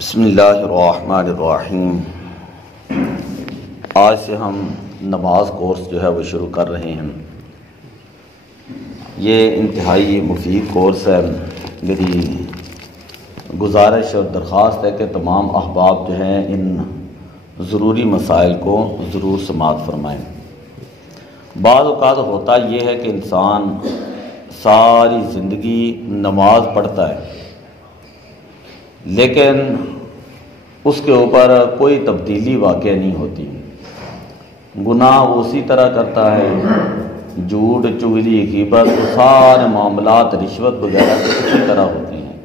بسم اللہ الرحمن الرحیم۔ آج سے ہم نماز کورس جو ہے وہ شروع کر رہے ہیں۔ یہ انتہائی مفید کورس ہے۔ میری گزارش اور درخواست ہے کہ تمام احباب جو ہیں ان ضروری مسائل کو ضرور سماعت فرمائیں۔ بعض اوقات ہوتا یہ ہے کہ انسان ساری زندگی نماز پڑھتا ہے لیکن اس کے اوپر کوئی تبدیلی واقع نہیں ہوتی۔ گناہ اسی طرح کرتا ہے، جھوٹ، چغلی، غیبت، سارے معاملات، رشوت وغیرہ اسی طرح ہوتے ہیں،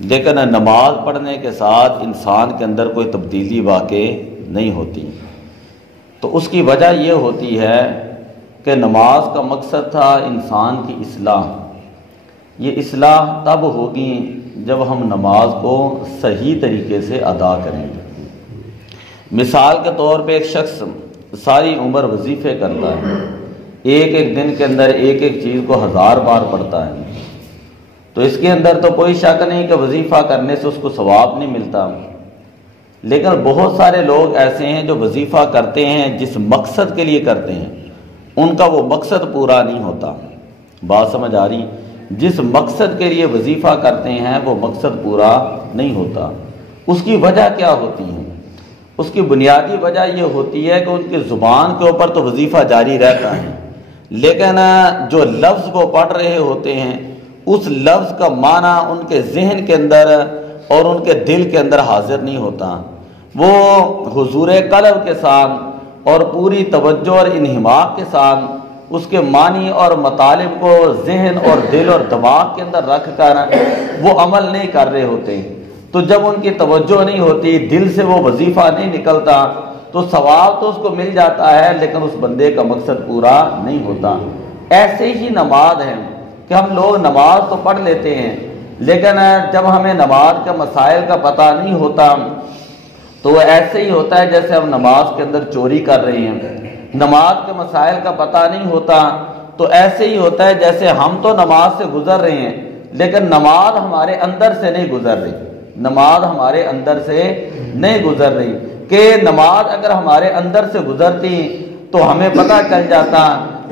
لیکن نماز پڑھنے کے ساتھ انسان کے اندر کوئی تبدیلی واقع نہیں ہوتی۔ تو اس کی وجہ یہ ہوتی ہے کہ نماز کا مقصد تھا انسان کی اصلاح۔ یہ اصلاح تب ہوگی جب ہم نماز کو صحیح طریقے سے ادا کریں گے۔ مثال کے طور پہ ایک شخص ساری عمر وظیفے کرتا ہے، ایک ایک دن کے اندر ایک ایک چیز کو 1000 بار پڑھتا ہے، تو اس کے اندر تو کوئی شک نہیں کہ وظیفہ کرنے سے اس کو ثواب نہیں ملتا۔ لیکن بہت سارے لوگ ایسے ہیں جو وظیفہ کرتے ہیں، جس مقصد کے لیے کرتے ہیں ان کا وہ مقصد پورا نہیں ہوتا۔ بات سمجھ آ رہی؟ جس مقصد کے لیے وظیفہ کرتے ہیں وہ مقصد پورا نہیں ہوتا۔ اس کی وجہ کیا ہوتی ہے؟ اس کی بنیادی وجہ یہ ہوتی ہے کہ ان کی زبان کے اوپر تو وظیفہ جاری رہتا ہے، لیکن جو لفظ وہ پڑھ رہے ہوتے ہیں اس لفظ کا معنی ان کے ذہن کے اندر اور ان کے دل کے اندر حاضر نہیں ہوتا۔ وہ حضور قلب کے ساتھ اور پوری توجہ اور انہماک کے ساتھ اس کے معنی اور مطالب کو ذہن اور دل اور دماغ کے اندر رکھ کر وہ عمل نہیں کر رہے ہوتے۔ تو جب ان کی توجہ نہیں ہوتی، دل سے وہ وظیفہ نہیں نکلتا، تو ثواب تو اس کو مل جاتا ہے لیکن اس بندے کا مقصد پورا نہیں ہوتا۔ ایسے ہی نماز ہے کہ ہم لوگ نماز تو پڑھ لیتے ہیں لیکن جب ہمیں نماز کے مسائل کا پتہ نہیں ہوتا تو وہ ایسے ہی ہوتا ہے جیسے ہم نماز کے اندر چوری کر رہے ہیں۔ نماز کے مسائل کا پتہ نہیں ہوتا تو ایسے ہی ہوتا ہے جیسے ہم تو نماز سے گزر رہے ہیں لیکن نماز ہمارے اندر سے نہیں گزر رہی۔ نماز ہمارے اندر سے نہیں گزر رہی کہ نماز اگر ہمارے اندر سے گزرتی تو ہمیں پتہ چل جاتا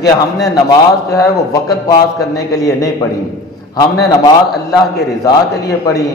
کہ ہم نے نماز جو ہے وہ وقت پاس کرنے کے لیے نہیں پڑھی، ہم نے نماز اللہ کے رضا کے لیے پڑھی،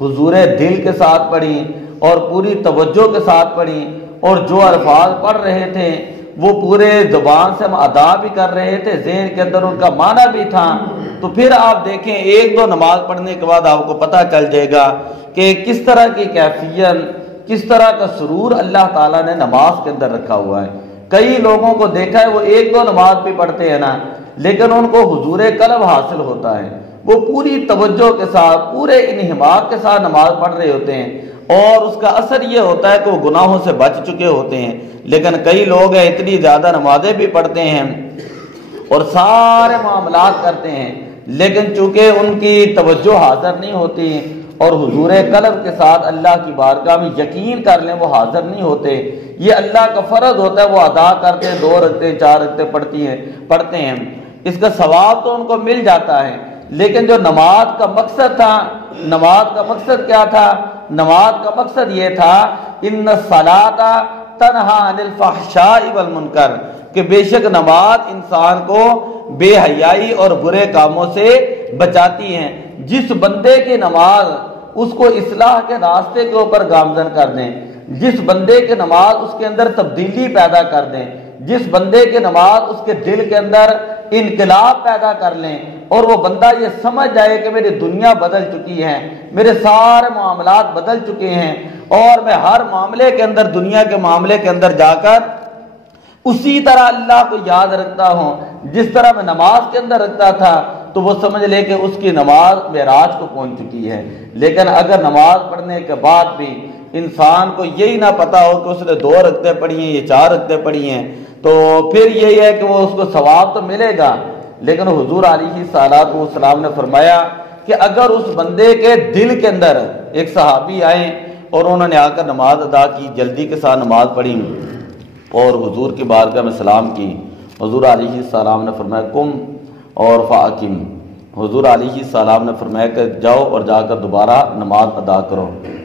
حضور دل کے ساتھ پڑھی اور پوری توجہ کے ساتھ پڑھی، اور جو الفاظ پڑھ رہے تھے وہ پورے زبان سے ہم ادا بھی کر رہے تھے، ذہن کے اندر ان کا معنی بھی تھا۔ تو پھر آپ دیکھیں ایک دو نماز پڑھنے کے بعد آپ کو پتہ چل جائے گا کہ کس طرح کی کیفیت، کس طرح کا سرور اللہ تعالیٰ نے نماز کے اندر رکھا ہوا ہے۔ کئی لوگوں کو دیکھا ہے وہ ایک دو نماز بھی پڑھتے ہیں نا، لیکن ان کو حضور قلب حاصل ہوتا ہے، وہ پوری توجہ کے ساتھ پورے انہماک کے ساتھ نماز پڑھ رہے ہوتے ہیں، اور اس کا اثر یہ ہوتا ہے کہ وہ گناہوں سے بچ چکے ہوتے ہیں۔ لیکن کئی لوگ ہیں اتنی زیادہ نمازیں بھی پڑھتے ہیں اور سارے معاملات کرتے ہیں، لیکن چونکہ ان کی توجہ حاضر نہیں ہوتی اور حضور قلب کے ساتھ اللہ کی بارگاہ میں یقین کر لیں وہ حاضر نہیں ہوتے۔ یہ اللہ کا فرض ہوتا ہے، وہ ادا کرتے ہیں، 2 رکعتیں 4 رکعتیں پڑھتے ہیں، اس کا ثواب تو ان کو مل جاتا ہے۔ لیکن جو نماز کا مقصد تھا، نماز کا مقصد کیا تھا؟ نماز کا مقصد یہ تھا ان الصلاۃ تنہی عن الفحشاء والمنکر، کہ بے شک نماز انسان کو بے حیائی اور برے کاموں سے بچاتی ہیں۔ جس بندے کی نماز اس کو اصلاح کے راستے کے اوپر گامزن کر دیں، جس بندے کی نماز اس کے اندر تبدیلی پیدا کر دیں، جس بندے کی نماز اس کے دل کے اندر انقلاب پیدا کر لیں اور وہ بندہ یہ سمجھ جائے کہ میری دنیا بدل چکی ہے، میرے سارے معاملات بدل چکے ہیں اور میں ہر معاملے کے اندر، دنیا کے معاملے کے اندر جا کر اسی طرح اللہ کو یاد رکھتا ہوں جس طرح میں نماز کے اندر رکھتا تھا، تو وہ سمجھ لے کہ اس کی نماز معراج کو پہنچ چکی ہے۔ لیکن اگر نماز پڑھنے کے بعد بھی انسان کو یہی نہ پتا ہو کہ اس نے 2 رکعتیں پڑھی ہیں یا 4 رکعتیں پڑھی ہیں، تو پھر یہی ہے کہ وہ اس کو ثواب تو ملے گا، لیکن حضور علیہ الصلوۃ والسلام نے فرمایا کہ اگر اس بندے کے دل کے اندر، ایک صحابی آئے اور انہوں نے آ کر نماز ادا کی، جلدی کے ساتھ نماز پڑھی اور حضور کی بارگاہ میں سلام کی، حضور علیہ السلام نے فرمایا قم اور فاقم، حضور علیہ السلام نے فرمایا کہ جاؤ اور جا کر دوبارہ نماز ادا کرو۔